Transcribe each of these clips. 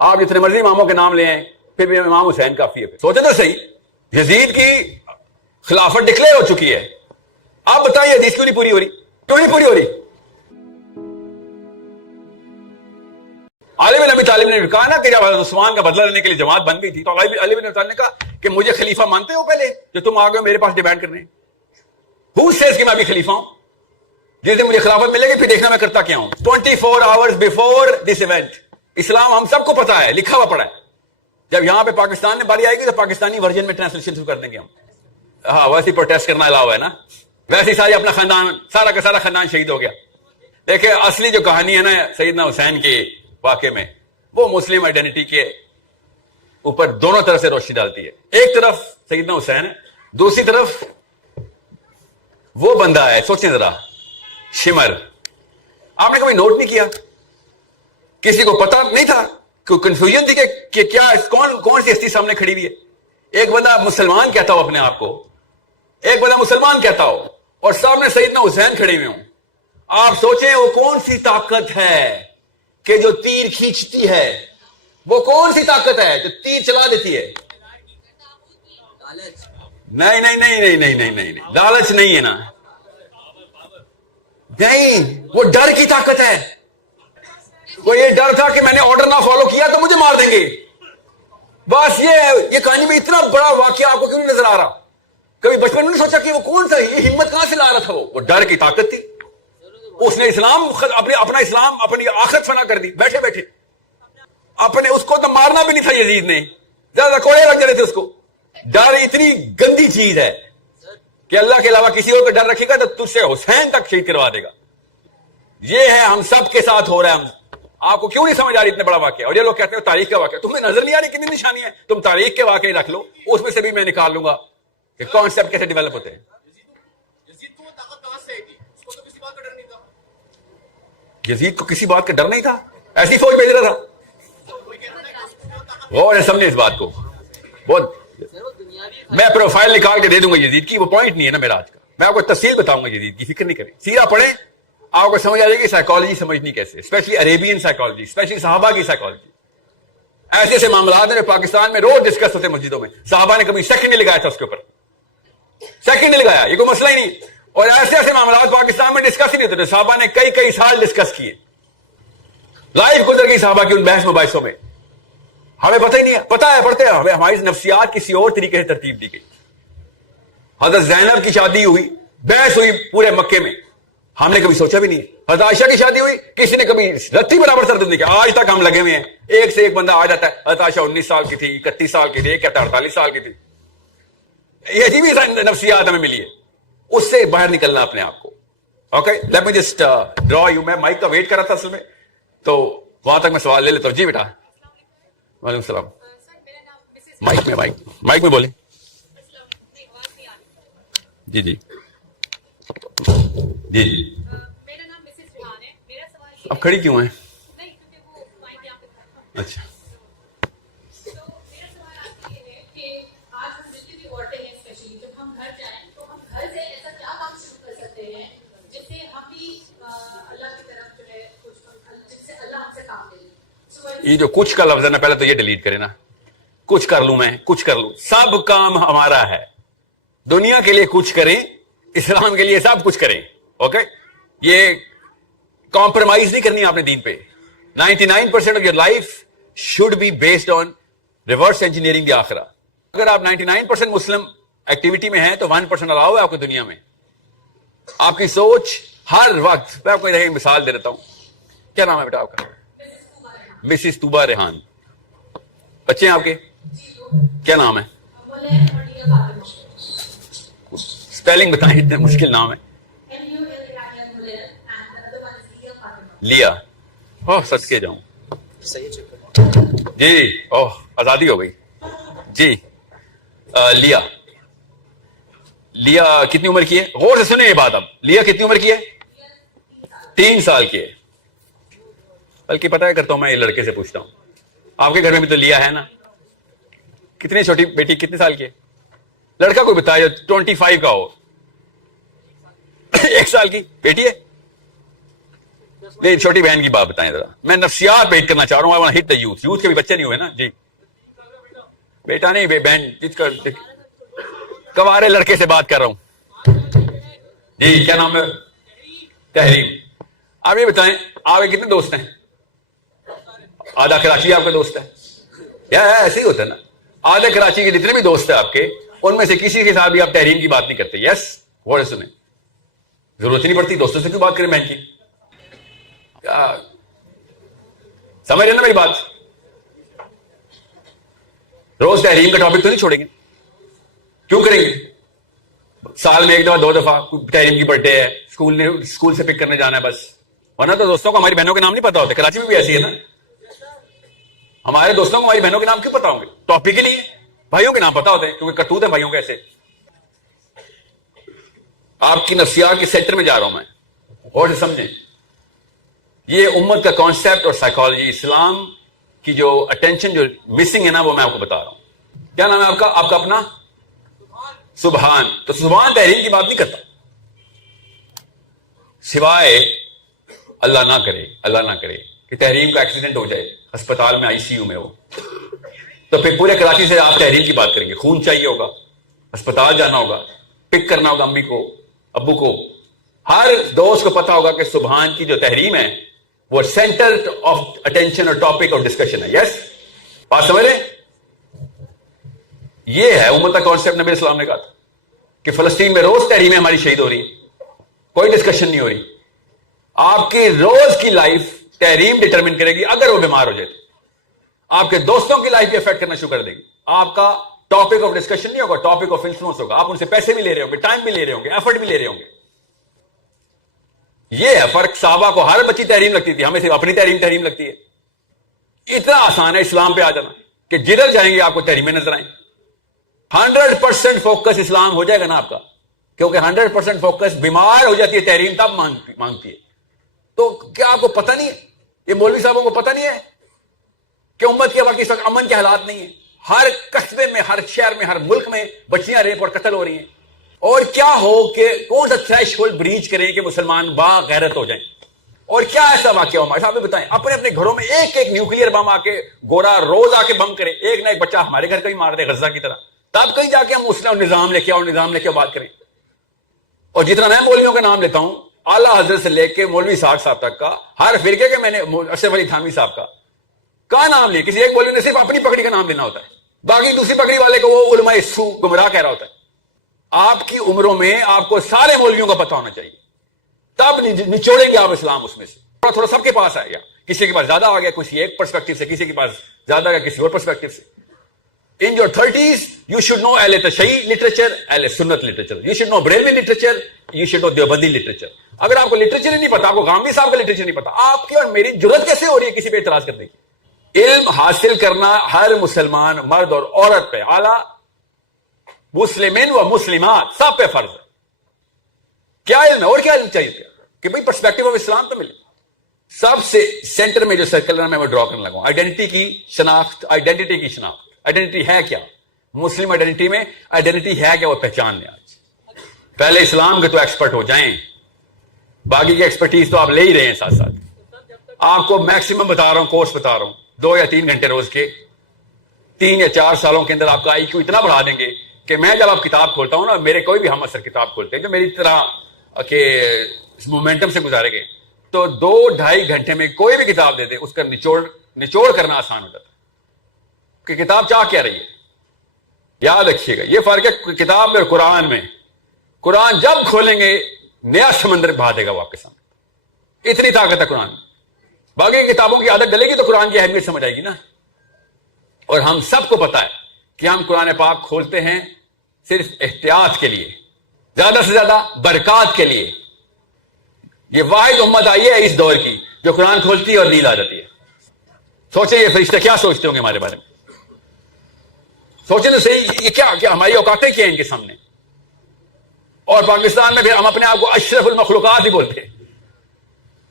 آپ جتنے مرضی اماموں کے نام لے آئیں پھر بھی امام حسین کافی ہے. سوچیں تو صحیح, یزید کی خلافت ڈکلیئر ہو چکی ہے, آپ بتائیں حدیث کیوں نہیں پوری ہو رہی؟ کیوں نہیں پوری ہو رہی؟ علی بن ابی طالب نے کہا نا کہ جب حضرت عثمان کا بدلہ لینے کے لیے جماعت بن گئی تھی تو علی بن ابی طالب نے کہا کہ مجھے خلیفہ مانتے ہو پہلے جو تم آ گئے میرے پاس ڈیمانڈ کرنے. Who says کہ میں ابھی خلیفہ ہوں؟ جس دن مجھے خلافت ملے گی پھر دیکھنا میں کرتا کیا ہوں. 24 hours before this event اسلام ہم سب کو پتا ہے, لکھا ہوا پڑا ہے. جب یہاں پہ پاکستان میں باری آئے گی تو پاکستانی ورژن میں ٹرانسلیشن شروع کر دیں گے ہم. ہاں ویسے پروٹیسٹ کرنا الاؤ ہے نا, ویسے سارے اپنا خاندان سارا کا سارا خاندان شہید ہو گیا. دیکھیں اصلی جو کہانی ہے نا سیدنا حسین کے واقعے میں وہ مسلم آئیڈینٹی کے اوپر دونوں طرف سے روشنی ڈالتی ہے. ایک طرف سیدنا حسین ہے, دوسری طرف وہ بندہ ہے, سوچیں ذرا, شمر. آپ نے کبھی نوٹ نہیں کیا, کسی کو پتا نہیں تھا, کوئی کنفیوژن تھی کہ کیا کون سی ہستی سامنے کھڑی ہوئی ہے. ایک بندہ مسلمان کہتا ہو اپنے آپ کو, ایک بندہ مسلمان کہتا ہو اور سامنے سیدنا حسین کھڑے ہوئے ہوں. آپ سوچیں وہ کون سی طاقت ہے کہ جو تیر کھینچتی ہے, وہ کون سی طاقت ہے جو تیر چلا دیتی ہے؟ نہیں نہیں نہیں نہیں نہیں نہیں نہیں نہیں, لالچ نہیں ہے نا, نہیں, وہ ڈر کی طاقت ہے. وہ یہ ڈر تھا کہ میں نے آرڈر نہ فالو کیا تو مجھے مار دیں گے. بس یہ کہانی میں اتنا بڑا واقعہ آپ کو کیوں نہیں نظر آ رہا؟ کبھی بچپن میں نہیں سوچا کہ وہ کون سا, یہ ہمت کہاں سے لا رہا تھا؟ وہ ڈر کی طاقت تھی. اس نے اسلام اپنا اسلام اپنی آخرت فنا کر دی بیٹھے بیٹھے. اپنے اس کو تو مارنا بھی نہیں تھا یزید نے, زیادہ کوڑے لگ جا رہے تھے اس کو. ڈر اتنی گندی چیز ہے کہ اللہ کے علاوہ کسی اور کا ڈر رکھے گا تو تجھ سے حسین تک شہید کروا دے گا. یہ ہے ہم سب کے ساتھ ہو رہا ہے. آپ کو کیوں نہیں سمجھ آ رہی اتنا بڑا واقعہ؟ اور یہ لوگ کہتے ہیں تاریخ کا واقعہ, تمہیں نظر نہیں آ رہی کتنی نشانی ہے؟ تم تاریخ کے واقعے رکھ لو, اس میں سے بھی میں نکال لوں گا کہ کانسیپٹ کیسے ڈیولپ ہوتے ہیں. یزید کو کسی بات کا ڈر نہیں تھا, ایسی فوج بھیج رہا تھا. غور سے سمجھے اس بات کو. بہت میں پروفائل نکال کے دے دوں گا یزید کی, وہ پوائنٹ نہیں ہے نا میرا آج کا. میں آپ کو تفصیل بتاؤں گا یزید کی, فکر نہیں کریں, سیرا پڑھیں, آپ کو سمجھ آ جائے گی سائیکالوجی سمجھنی کیسے, اسپیشلی عربین سائیکالوجی, اسپیشلی صحابہ کی سائیکالوجی. ایسے ایسے معاملات ہیں پاکستان میں روز ڈسکس ہوتے مسجدوں میں. صحابہ نے کبھی سیکنڈ نہیں لگایا تھا اس کے اوپر, سیکنڈ نہیں لگایا, یہ کوئی مسئلہ ہی نہیں. اور ایسے ایسے معاملات پاکستان میں ڈسکس ہی نہیں ہوتے. صحابہ نے کئی سال ڈسکس کیے, لائف گزر گئی صحابہ کی ان بحث مباحثوں میں. ہمیں پتہ ہی نہیں ہے, پتہ ہے پڑھتے ہیں, ہمیں ہماری نفسیات کسی اور طریقے سے ترتیب دی گئی. حضرت زینب کی شادی ہوئی, بحث ہوئی پورے مکے میں, ہم نے کبھی سوچا بھی نہیں. حضرت عائشہ کی شادی ہوئی, کسی نے کبھی رتی برابر تردد نہیں کیا. آج تک ہم لگے ہوئے ہیں, ایک سے ایک بندہ آ جاتا ہے, حضرت عائشہ 19 سال کی تھی, 31 سال کی تھی, ایک کہتا 48 سال کی تھی. یہ عجیب نفسیات ہمیں ملی ہے, اس سے باہر نکلنا اپنے آپ کو. Okay, let me just draw you. میں مائک کا ویٹ کر رہا تھا اصل میں, تو وہاں تک میں سوال لے لیتا ہوں. جی بیٹا. وعلیکم السلام. مائک میں بولیں. جی جی جی جی. اب کھڑی کیوں ہیں؟ اچھا. یہ جو کچھ کا لفظ ہے نا, پہلے تو یہ ڈیلیٹ کرے نا. کچھ کر لوں میں, کچھ کر لوں, سب کام ہمارا ہے. دنیا کے لیے کچھ کریں, اسلام کے لیے سب کچھ کریں. اوکے, یہ کمپرومائز نہیں کرنی آپ نے دین پہ. 99% of your life should be based on reverse engineering the آخرہ. اگر آپ 99% مسلم ایکٹیویٹی میں ہیں تو 1% الاؤ ہے آپ کو دنیا میں. آپ کی سوچ ہر وقت, میں آپ کو ایک مثال دے دیتا ہوں. کیا نام ہے بیٹا آپ کا؟ مسز طوبہ ریحان. بچے ہیں آپ کے؟ کیا نام ہے؟ اسپیلنگ بتائیں, اتنے مشکل نام ہے. لیا. اوہ صدقے جاؤں. جی, اوہ آزادی ہو گئی. جی لیا. لیا کتنی عمر کی ہے؟ غور سے سنیں یہ بات. اب لیا کتنی عمر کی ہے؟ 3 سال کی ہے. بلکہ پتہ ہے کرتا ہوں, میں یہ لڑکے سے پوچھتا ہوں, آپ کے گھر میں بھی تو لیا ہے نا, کتنی چھوٹی بیٹی کتنے سال کی ہے؟ لڑکا کوئی بتایا 25 کا ہو. 1 سال کی بیٹی ہے. نہیں چھوٹی بہن کی بات بتائیں ذرا, میں نفسیات پہ ہٹ کرنا چاہ رہا ہوں. I want hit the youth. Youth کے بھی بچے نہیں ہوئے نا جی, بیٹا نہیں بہن, کوارے لڑکے سے بات کر رہا ہوں جی. کیا نام ہے؟ تحریم. آپ یہ بتائیں آپ کے کتنے دوست ہیں؟ آدھا کراچی آپ کا دوست ہے یا ایسے ہی ہوتا ہے نا, آدھے کراچی کے جتنے بھی دوست ہیں آپ کے, ان میں سے کسی کے ساتھ بھی آپ تحریم کی بات نہیں کرتے. یس وہ سنیں, ضرورت ہی نہیں پڑتی, دوستوں سے کیوں بات کریں بہن کی؟ سمجھ رہے نا میری بات؟ روز تحریم کا ٹاپک تو نہیں چھوڑیں گے, کیوں کریں گے؟ سال میں ایک دفعہ دو دفعہ تحریم کی برتھ ڈے ہے, اسکول سے پک کرنے جانا ہے بس. ورنہ تو دوستوں کو ہماری بہنوں کے نام نہیں پتا ہوتے. کراچی میں بھی ایسی ہے نا, ہمارے دوستوں کو ہماری بہنوں کے نام کیوں پتا ہوں گے؟ ٹاپک ہی نہیں ہے. بھائیوں کے نام پتا ہوتے ہیں کیونکہ کرتوت ہیں بھائیوں کے ایسے. آپ کی نفسیات کے سینٹر میں جا رہا ہوں میں, اور سمجھیں یہ امت کا کانسیپٹ اور سائیکالوجی, اسلام کی جو اٹینشن جو مسنگ ہے نا, وہ میں آپ کو بتا رہا ہوں. کیا نام ہے آپ کا؟ آپ کا اپنا سبحان. تو سبحان تحریم کی بات نہیں کرتا, سوائے اللہ نہ کرے کہ تحریم کا ایکسیڈنٹ ہو جائے, ہسپتال میں ICU میں ہو, تو پھر پورے کراچی سے آپ تحریم کی بات کریں گے. خون چاہیے ہوگا, ہسپتال جانا ہوگا, پک کرنا ہوگا امی کو ابو کو. ہر دوست کو پتا ہوگا کہ سبحان کی جو تحریم ہے وہ سینٹر آف اٹینشن اور ٹاپک آف ڈسکشن ہے. یس بات سمجھ رہے؟ یہ ہے امت کا کانسیپٹ. نبی اسلام نے کہا تھا کہ فلسطین میں روز تحریمیں ہماری شہید ہو رہی ہیں, کوئی ڈسکشن نہیں ہو رہی. آپ کی روز کی لائف تحریم ڈٹرمن کرے گی. اگر وہ بیمار ہو جائے تو آپ کے دوستوں کی لائف افیکٹ کرنا شروع کر دے گی. آپ کا ٹاپک آف ڈسکشن نہیں ہوگا, ٹاپک آف انفلوئنس ہوگا. آپ ان سے پیسے بھی لے رہے ہوں گے, ٹائم بھی لے رہے ہوں گے, ایفرٹ بھی لے رہے ہوں گے. یہ ہے فرق. صحابہ کو ہر بچی تحریم لگتی تھی, ہمیں صرف اپنی تحریم لگتی ہے. اتنا آسان ہے اسلام پہ آ جانا کہ جدھر جائیں گے آپ کو تحریمیں نظر آئیں. 100% فوکس اسلام ہو جائے گا نا آپ کا, کیونکہ 100% فوکس بیمار ہو جاتی ہے تحریم تب مانگتی ہے. تو کیا آپ کو پتہ نہیں ہے, یہ مولوی صاحبوں کو پتہ نہیں ہے کہ امت کے وقت اس وقت امن کے حالات نہیں ہیں؟ ہر قصبے میں, ہر شہر میں, ہر ملک میں بچیاں ریپ اور قتل ہو رہی ہیں. اور کیا ہو کہ کون سا تھریش ہولڈ بریچ کریں کہ مسلمان با غیرت ہو جائیں؟ اور کیا ایسا واقعہ ہوا صاحب بتائیں؟ اپنے اپنے گھروں میں ایک ایک نیوکلیئر بم آ کے گورا روز آ کے بم کرے, ایک نہ ایک بچہ ہمارے گھر کا ہی مار دے غزہ کی طرح, تب کہیں جا کے ہم مسلم نظام لے کے بات کریں. اور جتنا میں مولویوں کا نام لیتا ہوں, اعلیٰ حضرت سے لے کے مولوی صاحب تک کا, ہر فرقے کے, میں نے اشرف علی تھانوی صاحب کا نام لیا. کسی ایک مولوی نے صرف اپنی پگڑی کا نام لینا ہوتا ہے, باقی دوسری پگڑی والے کو وہ علماء سو گمراہ کہہ رہا ہوتا ہے. آپ کی عمروں میں آپ کو سارے مولویوں کا پتہ ہونا چاہیے, تب نچوڑیں گے آپ اسلام اس میں سے. تھوڑا سب کے پاس آئے گا, کسی کے پاس زیادہ آ گیا کسی ایک پرسپیکٹو سے, کسی کے پاس زیادہ آ گیا کسی اور پرسپیکٹو سے. In your 30s, you should know اہل تشیع لٹریچر, اہل سنت literature. You should know Barelvi literature, you should know Deobandi literature. اگر آپ کو لٹریچر ہی نہیں پتا, آپ کو غامدی صاحب کا لٹریچر نہیں پتا, آپ کی اور میری جرت کیسے ہو رہی ہے کسی پہ اعتراض کرنے کی؟ علم حاصل کرنا ہر مسلمان مرد اور عورت پہ, اعلیٰ مسلمین و مسلمات سب پہ فرض ہے. کیا علم ہے اور کیا علم چاہیے کہ بھئی پرسپیکٹو آف اسلام تو ملے. سب سے سینٹر میں جو سرکل ہے میں وہ ڈرا کرنے لگا ہوں, آئیڈینٹی کی شناخت. آئیڈینٹی ہے کیا؟ مسلم آئیڈینٹی میں آئیڈینٹی ہے کیا, وہ پہچان لیں. آج پہلے اسلام کے تو ایکسپرٹ ہو جائیں, باقی کی ایکسپرٹیز تو آپ لے ہی رہے ہیں ساتھ ساتھ. آپ کو میکسیمم بتا رہا ہوں, کورس بتا رہا ہوں, 2 یا 3 گھنٹے روز کے, 3 یا 4 سالوں کے اندر آپ کا IQ اتنا بڑھا دیں گے کہ میں جب آپ کتاب کھولتا ہوں نا, میرے کوئی بھی ہم اثر کتاب کھولتے ہیں جو میری طرح کے مومنٹم سے گزارے گئے, تو 2-2.5 گھنٹے میں کوئی بھی کتاب دے دے, اس کا نچوڑ کرنا آسان ہو جاتا ہے کہ کتاب چاہ کیا رہی ہے. یاد رکھیے گا یہ فرق ہے کتاب میں اور قرآن میں. قرآن جب کھولیں گے نیا سمندر بہا دے گا وہ آپ کے سامنے, اتنی طاقت ہے قرآن. باقی کتابوں کی عادت ڈلے گی تو قرآن کی اہمیت سمجھ آئے گی نا. اور ہم سب کو پتا ہے کہ ہم قرآن پاک کھولتے ہیں صرف احتیاط کے لیے, زیادہ سے زیادہ برکات کے لیے. یہ واحد امت آئی ہے اس دور کی جو قرآن کھولتی ہے اور نیند آ جاتی ہے. سوچیں یہ فرشتے کیا سوچتے ہوں گے ہمارے بارے میں, سوچیں تو صحیح, یہ کیا ہماری اوقاتیں کیا ہیں ان کے سامنے. اور پاکستان میں پھر ہم اپنے آپ کو اشرف المخلوقات ہی بولتے ہیں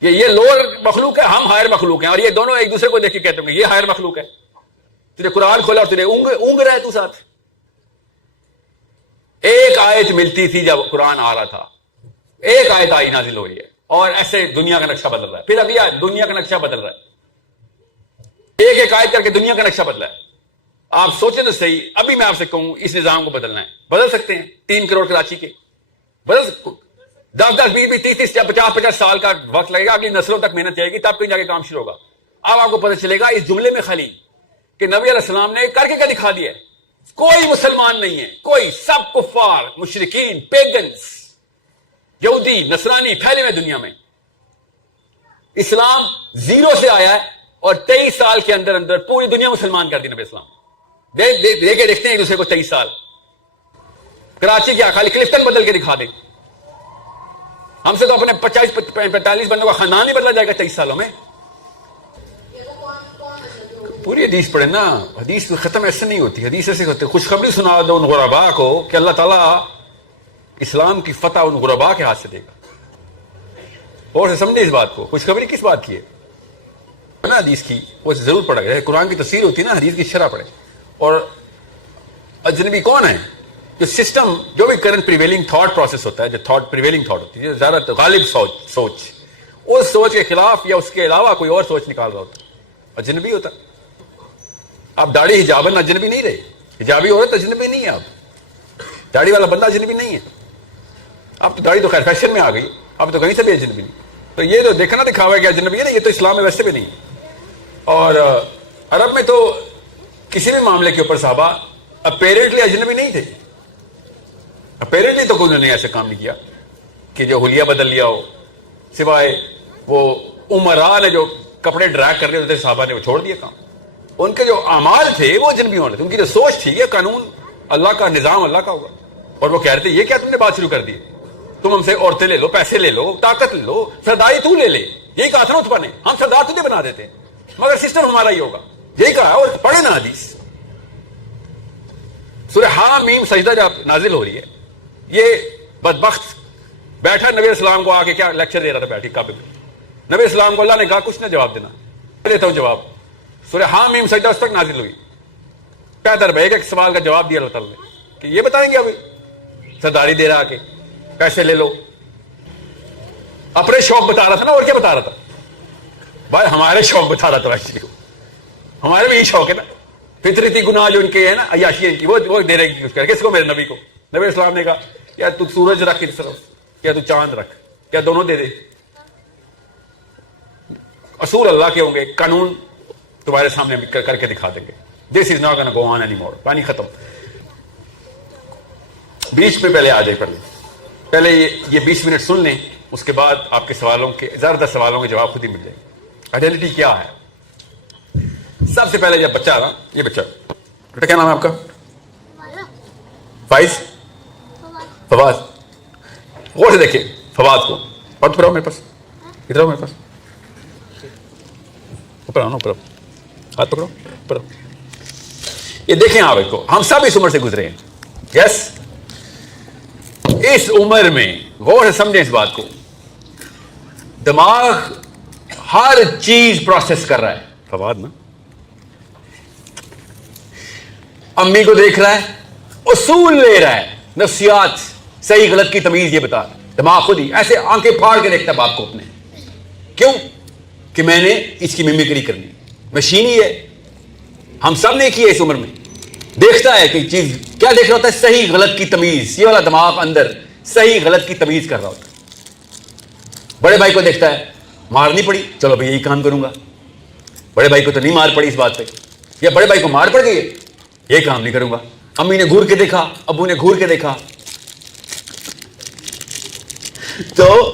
کہ یہ لوور مخلوق ہے, ہم ہائر مخلوق ہیں, اور یہ دونوں ایک دوسرے کو دیکھ کے کہتے ہوں گے یہ ہائر مخلوق ہے. تجھے قرآن کھولا اور تجھے اونگ رہا ہے تو ساتھ. ایک آیت ملتی تھی جب قرآن آ رہا تھا, ایک آیت آئی نازل ہو رہی ہے, اور ایسے دنیا کا نقشہ بدل رہا ہے. پھر اگلا دنیا کا نقشہ بدل رہا ہے, ایک ایک آیت کر کے دنیا کا نقشہ بدلا ہے. آپ سوچیں تو صحیح, ابھی میں آپ سے کہوں اس نظام کو بدلنا ہے, بدل سکتے ہیں. 3 کروڑ کراچی کے بدل 10 20 30 50 سال کا وقت لگے گا, اگلی نسلوں تک محنت جائے گی, تب کہیں جا کے کام شروع ہوگا. اب آپ کو پتہ چلے گا اس جملے میں خالی کہ نبی علیہ السلام نے کر کے کیا دکھا دیا ہے. کوئی مسلمان نہیں ہے, کوئی, سب کفار, مشرکین, پیگنز, یہودی, نصرانی پھیلے ہوئے دنیا میں. اسلام 0 سے آیا ہے اور 23 سال کے اندر اندر پوری دنیا مسلمان کر دی نبی اسلام. دیکھتے ہیں ایک دوسرے کو 23 سال. کراچی کیا خالی کلفٹن بدل کے دکھا دیں, ہم سے تو اپنے 45 بندوں کا خاندان ہی بدلا جائے گا 23 سالوں میں. پوری حدیث پڑھیں نا, حدیث ختم ایسے نہیں ہوتی. حدیث ایسے ہوتی, خوشخبری سنا دو ان غربا کو کہ اللہ تعالیٰ اسلام کی فتح ان غربا کے ہاتھ سے دے گا. اور سے سمجھے اس بات کو, خوشخبری کس بات کی ہے نا حدیث کی, وہ ضرور پڑھا گیا. قرآن کی تفسیر ہوتی ہے نا, حدیث کی شرح پڑھے. اور اجنبی کون ہے؟ جو سسٹم, جو بھی کرنٹ پریویلنگ تھاٹ پروسیس ہوتا ہے, جو تھاٹ پریویلنگ تھاٹ ہوتی ہے, زیادہ غالب سوچ, اس سوچ کے خلاف یا اس کے علاوہ کوئی اور سوچ نکال رہا ہوتا, اجنبی ہوتا. آپ داڑھی حجابن اجنبی نہیں رہے, حجابی عورت اجنبی نہیں ہے. آپ داڑھی والا بندہ اجنبی نہیں ہے. اب تو داڑھی تو خیر فیشن میں آ گئی, اب تو کہیں سے بھی اجنبی نہیں. تو یہ جو دیکھنا دکھاوا ہے کہ اجنبی ہے نا, یہ تو اسلام میں ویسے بھی نہیں ہے. اور عرب میں تو کسی بھی معاملے کے اوپر صحابہ اپیرنٹلی اجنبی نہیں تھے. اپیرنٹلی تو کوئی نے ایسا کام نہیں کیا کہ جو حلیہ بدل لیا ہو, سوائے وہ عمراء نے جو کپڑے ڈریگ کر رہے ہوتے صحابہ نے وہ چھوڑ دیا کام. ان کے جو اعمال تھے وہ اجنبی ہونے تھے, ان کی جو سوچ تھی یہ قانون اللہ کا, نظام اللہ کا ہوگا. اور وہ کہہ رہے تھے یہ کیا تم نے بات شروع کر دی, تم ہم سے عورتیں لے لو, پیسے لے لو, طاقت لے لو, سرداری تو لے لے. یہی کہا تھا نا عتبہ نے, ہم سردار تجھے بنا دیتے ہیں مگر سسٹم ہمارا ہی ہوگا, یہی کہا. اور پڑھے نا حدیث, سورہ حامیم سجدہ جب نازل ہو رہی ہے, یہ بدبخت بیٹھا نبی السلام کو آ کے کیا لیکچر دے رہا تھا بیٹھی کعبے میں. نبی السلام کو اللہ نے کہا کچھ نہ جواب دینا, دیتا ہوں جواب. سورہ حامیم سجدہ اس تک نازل ہوئی. کیا درب ہے ایک سوال کا جواب دیا اللہ تعالیٰ نے کہ یہ بتائیں گے ابھی سرداری دے رہا کے پیسے لے لو. اپنے شوق بتا رہا تھا نا, اور کیا بتا رہا تھا بھائی, ہمارے شوق بتا رہا تھا ایکچولی کو, ہمارے بھی یہی شوق ہے نا, فطرتی گناہ جو ان کے ہے نا, عیاشی ان کی, وہ دے رہے گی کس کو, میرے نبی کو. نبی اسلام نے کہا کیا تو سورج رکھ اس طرف, کیا تو چاند رکھ, کیا دونوں دے دے. اصول اللہ کے ہوں گے, قانون تمہارے سامنے کر کے دکھا دیں گے. This is not gonna go on any more. پانی ختم. بیچ میں پہلے آ جائے, پہلے یہ 20 منٹ سن لیں, اس کے بعد آپ کے سوالوں کے زیادہ سوالوں کے جواب خود ہی مل جائیں گے. آئیڈینٹی کیا ہے؟ سب سے پہلے جب بچہ آ رہا, یہ بچہ بیٹا کیا نام ہے آپ کا؟ فائز, فواز. غور سے دیکھیں فواز کو, اور پھر آؤ میرے پاس, ادھر آؤ میرے پاس, اوپر آؤ نا, اوپر آؤ, ہاتھ پکڑو, اوپر آؤ. یہ دیکھیں آپ کو, ہم سب اس عمر سے گزرے ہیں. یس, اس عمر میں غور سے سمجھیں اس بات کو, دماغ ہر چیز پروسیس کر رہا ہے. فواد نا, امی کو دیکھ رہا ہے, اصول لے رہا ہے, نفسیات, صحیح غلط کی تمیز یہ بتا رہا ہے. دماغ خود ہی ایسے آنکھیں پھاڑ کے دیکھتا ہے باپ کو اپنے, کیوں کہ میں نے اس کی ممیکری کرنی. مشین ہی ہے, ہم سب نے کی ہے اس عمر میں. دیکھتا ہے کہ چیز کیا دیکھ رہا ہوتا ہے, صحیح غلط کی تمیز. یہ والا دماغ اندر صحیح غلط کی تمیز کر رہا ہوتا ہے. بڑے بھائی کو دیکھتا ہے, مار نہیں پڑی, چلو بھائی یہی کام کروں گا. بڑے بھائی کو تو نہیں مار پڑی اس بات پہ, یا بڑے بھائی کو مار پڑ گئی ہے, یہ کام نہیں کروں گا. امی نے گھور کے دیکھا, ابو نے گھور کے دیکھا, تو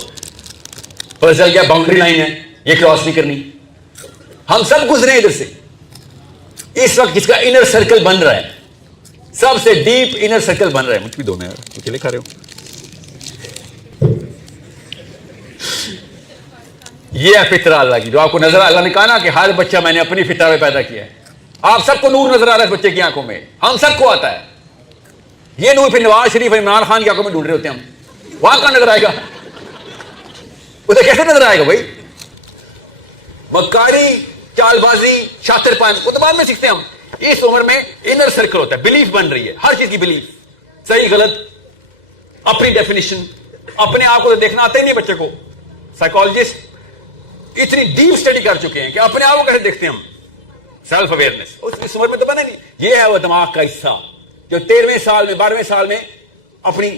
پتہ چل گیا باؤنڈری لائن ہے, یہ کراس نہیں کرنی. ہم سب گزرے ادھر سے. اس وقت جس کا انر سرکل بن رہا ہے, سب سے ڈیپ انر سرکل بن رہا ہے. مجھ بھی دو نا یار, اکیلے کھا رہے ہو. یہ ہے فطرہ اللہ کی, جو آپ کو نظر, اللہ نے کہا نا کہ ہر بچہ میں نے اپنی فطرہ میں پیدا کیا ہے. آپ سب کو نور نظر آ رہا ہے اس بچے کی آنکھوں میں, ہم سب کو آتا ہے. یہ نور پھر نواز شریف, عمران خان کی آنکھوں میں ڈھونڈ رہے ہوتے ہیں ہم. وہاں کہاں نظر آئے گا, اسے کیسے نظر آئے گا بھائی؟ مکاری, چال بازی, شاطر پان, وہ تو بعد میں سیکھتے ہیں ہم. اس عمر میں انر سرکل ہوتا ہے, بلیف بن رہی ہے, ہر چیز کی بلیف, صحیح غلط, اپنی ڈیفینیشن. اپنے آپ کو تو دیکھنا آتا ہی نہیں بچے کو, سائیکالوجسٹ اتنی ڈیپ اسٹڈی کر چکے ہیں کہ اپنے آپ کو کیسے دیکھتے ہیں ہم. سیلف اویئرنیس اس عمر میں تو بنا نہیں. یہ ہے وہ دماغ کا حصہ جو 13ویں سال میں 12ویں سال میں اپنی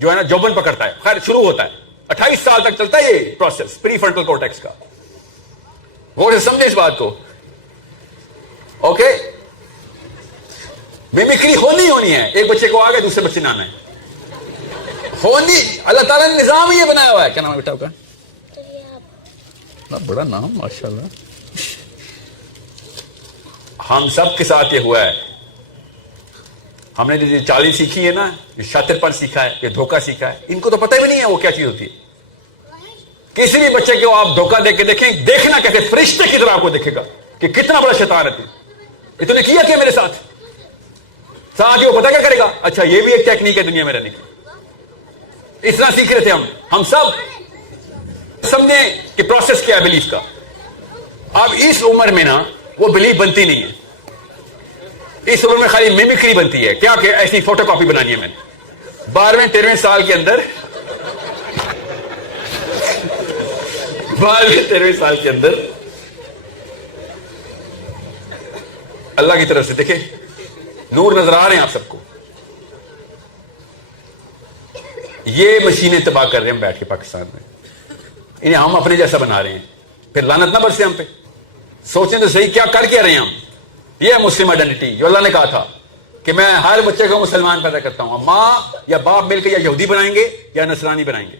جو ہے نا جوبن پکڑتا ہے. خیر شروع ہوتا ہے 28 سال تک چلتا ہے یہ پروسیس پری فرنٹل کورٹیکس کا. غور سے سمجھیں اس بات کو. اوکے, میمکری ہونی ہے. ایک بچے کو آگے دوسرے بچے نانا ہے ہونی. اللہ تعالیٰ نے نظام یہ بنایا ہوا ہے. کیا نام ہے بیٹا آپ کا؟ بڑا نام ماشاءاللہ. ہم سب کے ساتھ یہ ہوا ہے. ہم نے جو چالی سیکھی ہے نا, یہ شاطر پن سیکھا ہے, یہ دھوکہ سیکھا ہے, ان کو تو پتہ بھی نہیں ہے وہ کیا چیز ہوتی ہے. کسی بھی بچے کو آپ دھوکہ دے کے دیکھیں, دیکھنا کیسے فرشتے کی طرح آپ کو دیکھے گا کہ کتنا بڑا شیطان ہے تو. یہ تو نے کیا میرے ساتھ ساتھ ہی وہ پتہ کیا کرے گا, اچھا یہ بھی ایک ٹیکنیک ہے دنیا میں رہنے کی. اس طرح سیکھ رہے تھے ہم سب. سمجھیں کہ پروسیس کیا ہے بلیف کا. اب اس عمر میں نا وہ بلیف بنتی نہیں ہے. اس عمر میں خالی میمکری بنتی ہے. کیا کہ ایسی فوٹو کاپی بنانی ہے میں نے. 12ویں 13ویں سال کے اندر 12ویں 13ویں سال کے اندر اللہ کی طرف سے دیکھیں نور نظر آ رہے ہیں آپ سب کو. یہ مشینیں تباہ کر رہے ہیں ہم بیٹھ کے پاکستان میں. انہیں ہم اپنے جیسا بنا رہے ہیں. پھر لعنت نہ برسے ہم پہ. سوچیں تو صحیح کیا کر کے رہے ہیں ہم. یہ ہے مسلم آئیڈینٹی جو اللہ نے کہا تھا کہ میں ہر بچے کو مسلمان پیدا کرتا ہوں. ماں یا باپ مل کے یا یہودی بنائیں گے یا نصرانی بنائیں گے.